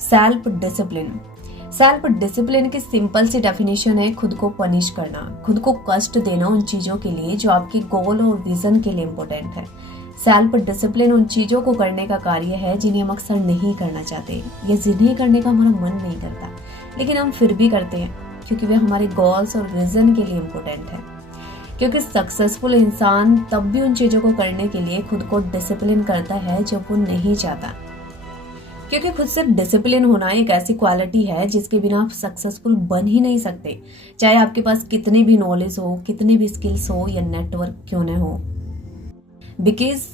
Self discipline. Self discipline की simple सी definition है खुद को पनिश करना, खुद को कष्ट देना उन चीजों के लिए जो आपके गोल और विजन के लिए इम्पोर्टेंट है। सेल्फ डिसिप्लिन उन चीजों को करने का कार्य है जिन्हें हम अक्सर नहीं करना चाहते या जिन्हें करने का हमारा मन नहीं करता, लेकिन हम फिर भी करते हैं क्योंकि वे हमारे गोल्स और विजन के लिए इम्पोर्टेंट है। क्योंकि सक्सेसफुल इंसान तब भी उन चीजों को करने के लिए खुद को डिसिप्लिन करता है जब वो नहीं चाहता। क्योंकि खुद से डिसिप्लिन होना एक ऐसी क्वालिटी है जिसके बिना आप सक्सेसफुल बन ही नहीं सकते, चाहे आपके पास कितनी भी नॉलेज हो, कितनी भी स्किल्स हो या नेटवर्क क्यों न हो। Because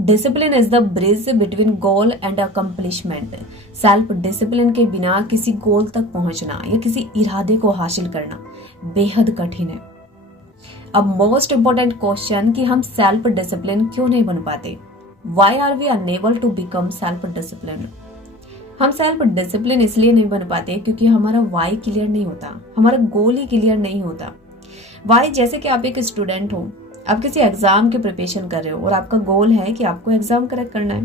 discipline is the bridge between goal and accomplishment. Self discipline के बिना किसी गोल तक पहुंचना या किसी इरादे को हासिल करना बेहद कठिन है। अब मोस्ट इंपॉर्टेंट क्वेश्चन कि हम सेल्फ डिसिप्लिन क्यों नहीं बन पाते? Why are we unable to become self discipline? हम सेल्फ डिसिप्लिन इसलिए नहीं बन पाते क्योंकि हमारा वाई क्लियर नहीं होता, हमारा गोल ही क्लियर नहीं होता। वाई, जैसे कि आप एक स्टूडेंट हो, आप किसी एग्जाम की प्रिपरेशन कर रहे हो और आपका गोल है कि आपको एग्जाम क्रैक करना है,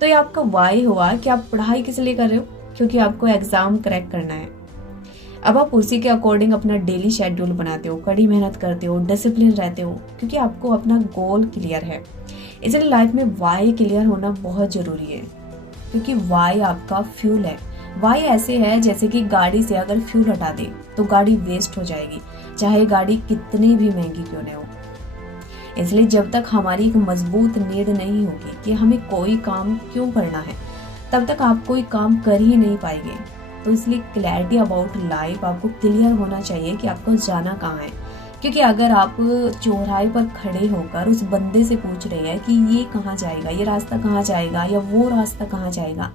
तो ये आपका वाई हुआ कि आप पढ़ाई किस लिए कर रहे हो, क्योंकि आपको एग्जाम क्रैक करना है। अब आप उसी के अकॉर्डिंग अपना डेली शेड्यूल बनाते हो, कड़ी मेहनत करते हो, डिसिप्लिन रहते हो, क्योंकि आपको अपना गोल क्लियर है। इसलिए लाइफ में वाई क्लियर होना बहुत जरूरी है, क्योंकि वाई आपका फ्यूल है। वाई ऐसे है जैसे कि गाड़ी से अगर फ्यूल हटा दे तो गाड़ी वेस्ट हो जाएगी, चाहे गाड़ी कितनी भी महंगी क्यों न हो। इसलिए जब तक हमारी एक मजबूत नीड नहीं होगी कि हमें कोई काम क्यों करना है, तब तक आप कोई काम कर ही नहीं पाएंगे। तो इसलिए क्लैरिटी अबाउट लाइफ आपको क्लियर होना चाहिए कि आपको जाना कहाँ है। क्योंकि अगर आप चौराहे पर खड़े होकर उस बंदे से पूछ रहे हैं कि ये कहाँ जाएगा, ये रास्ता कहाँ जाएगा या वो रास्ता कहाँ जाएगा,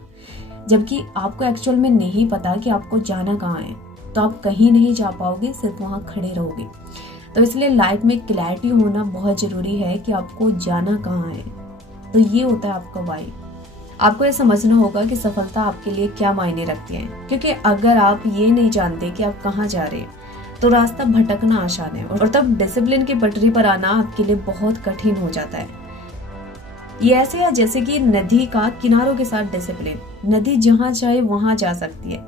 जबकि आपको एक्चुअल में नहीं पता कि आपको जाना कहाँ है, तो आप कहीं नहीं जा पाओगे, सिर्फ वहाँ खड़े रहोगे। तो इसलिए लाइफ में क्लैरिटी होना बहुत जरूरी है कि आपको जाना कहाँ है। तो ये होता है आपका वाई। आपको ये समझना होगा कि सफलता आपके लिए क्या मायने रखती है, क्योंकि अगर आप ये नहीं जानते कि आप कहाँ जा रहे हैं तो रास्ता भटकना आसान है और तब डिसिप्लिन की पटरी पर आना आपके लिए बहुत कठिन हो जाता है। ये ऐसे है जैसे कि नदी का किनारों के साथ डिसिप्लिन। नदी जहां चाहे वहां जा सकती है,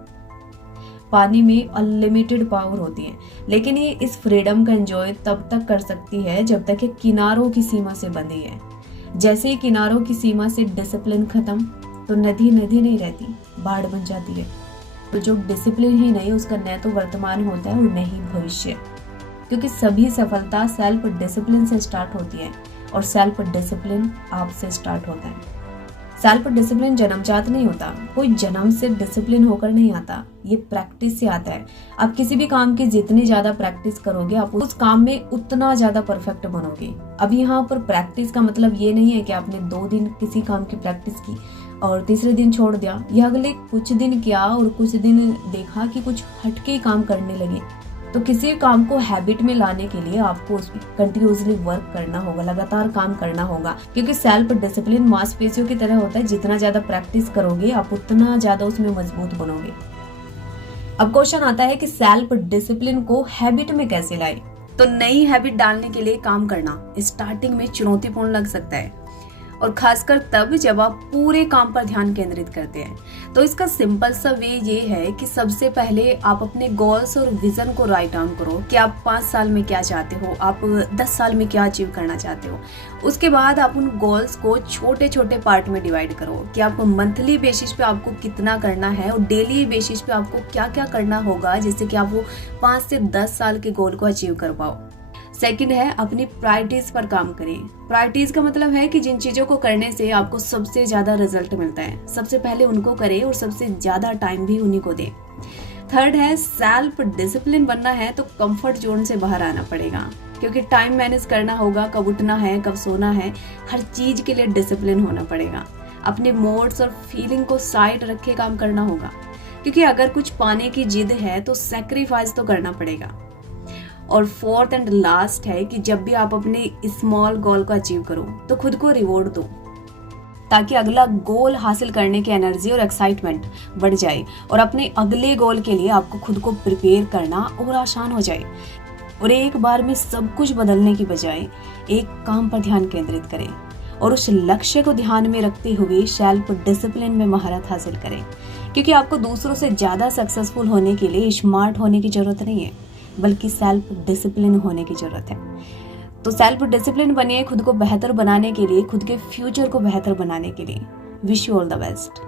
पानी में अनलिमिटेड पावर होती है, लेकिन ये इस फ्रीडम का एंजॉय तब तक कर सकती है जब तक ये किनारों की सीमा से बंधी है। जैसे ही किनारों की सीमा से डिसिप्लिन खत्म तो नदी नदी नहीं रहती, बाढ़ बन जाती है। तो जो डिसिप्लिन ही नहीं, उसका न तो वर्तमान होता है और न ही भविष्य, क्योंकि सभी सफलता सेल्फ डिसिप्लिन से स्टार्ट होती है और सेल्फ डिसिप्लिन आपसे स्टार्ट होता है। सेल्फ डिसिप्लिन जन्मजात नहीं होता, कोई जन्म से डिसिप्लिन होकर नहीं आता, ये प्रैक्टिस से आता है। आप किसी भी काम की जितनी ज्यादा प्रैक्टिस करोगे आप उस काम में उतना ज्यादा परफेक्ट बनोगे। अब यहाँ पर प्रैक्टिस का मतलब ये नहीं है कि आपने 2 दिन किसी काम की प्रैक्टिस की और तीसरे दिन छोड़ दिया, या अगले कुछ दिन किया और कुछ दिन देखा कि कुछ हटके काम करने लगे। तो किसी काम को हैबिट में लाने के लिए आपको उस पर कंटिन्यूसली वर्क करना होगा, लगातार काम करना होगा, क्योंकि सेल्फ डिसिप्लिन मांसपेशियों की तरह होता है। जितना ज्यादा प्रैक्टिस करोगे आप उतना ज्यादा उसमें मजबूत बनोगे। अब क्वेश्चन आता है कि सेल्फ डिसिप्लिन को हैबिट में कैसे लाए? तो नई हैबिट डालने के लिए काम करना स्टार्टिंग में चुनौतीपूर्ण लग सकता है, और खासकर तब जब आप पूरे काम पर ध्यान केंद्रित करते हैं। तो इसका सिंपल सा वे ये है कि सबसे पहले आप अपने गोल्स और विजन को राइट डाउन करो कि आप 5 साल में क्या चाहते हो, आप 10 साल में क्या अचीव करना चाहते हो। उसके बाद आप उन गोल्स को छोटे छोटे पार्ट में डिवाइड करो कि आप मंथली बेसिस पे आपको कितना करना है और डेली बेसिस पे आपको क्या क्या करना होगा, जिससे कि आप वो 5 से 10 साल के गोल को अचीव कर पाओ। सेकंड है अपनी प्रायोरिटीज पर काम करें। प्रायोरिटीज का मतलब है कि जिन चीजों को करने से आपको सबसे ज्यादा रिजल्ट मिलता है, सबसे पहले उनको करें और सबसे ज्यादा टाइम भी उन्हीं को दें। थर्ड है सेल्फ डिसिप्लिन बनना है तो कंफर्ट जोन से बाहर आना पड़ेगा, क्योंकि टाइम मैनेज करना होगा, कब उठना है, कब सोना है, हर चीज के लिए डिसिप्लिन होना पड़ेगा। अपने मोड्स और फीलिंग को साइड रखे काम करना होगा, क्योंकि अगर कुछ पाने की जिद है तो सैक्रिफाइस तो करना पड़ेगा। और फोर्थ एंड लास्ट है कि जब भी आप अपने स्मॉल गोल को अचीव करो तो खुद को रिवॉर्ड दो, ताकि अगला गोल हासिल करने की एनर्जी और एक्साइटमेंट बढ़ जाए और अपने अगले गोल के लिए आपको खुद को प्रिपेयर करना और आसान हो जाए। और एक बार में सब कुछ बदलने की बजाय एक काम पर ध्यान केंद्रित करें और उस लक्ष्य को ध्यान में रखते हुए सेल्फ डिसिप्लिन में महारत हासिल करें। क्योंकि आपको दूसरों से ज़्यादा सक्सेसफुल होने के लिए स्मार्ट होने की ज़रूरत नहीं है, बल्कि सेल्फ डिसिप्लिन होने की ज़रूरत है। तो सेल्फ डिसिप्लिन बनिए खुद को बेहतर बनाने के लिए, खुद के फ्यूचर को बेहतर बनाने के लिए। Wish you all the best.